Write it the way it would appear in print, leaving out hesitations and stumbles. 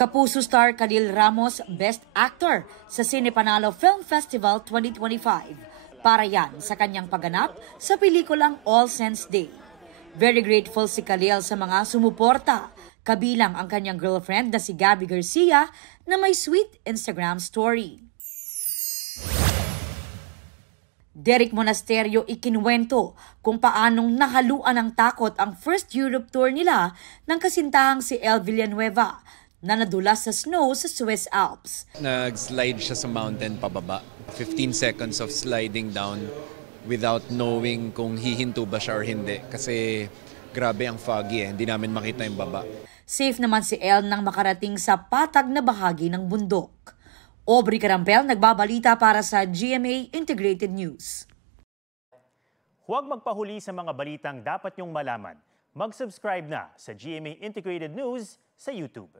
Kapuso star Khalil Ramos, Best Actor sa Cinepanalo Film Festival 2025. Para yan sa kanyang pagganap sa pelikulang All Saints Day. Very grateful si Khalil sa mga sumuporta, kabilang ang kanyang girlfriend na si Gabby Garcia na may sweet Instagram story. Derek Monasterio ikinwento kung paanong nahaluan ng takot ang first Europe tour nila ng kasintahang si El Villanueva na nadulas sa snow sa Swiss Alps. Nag-slide siya sa mountain pababa. 15 seconds of sliding down without knowing kung hihinto ba siya or hindi. Kasi grabe ang foggy hindi namin makita yung baba. Safe naman si El nang makarating sa patag na bahagi ng bundok. Aubrey Carampel nagbabalita para sa GMA Integrated News. Huwag magpahuli sa mga balitang dapat niyong malaman. Mag-subscribe na sa GMA Integrated News sa YouTube.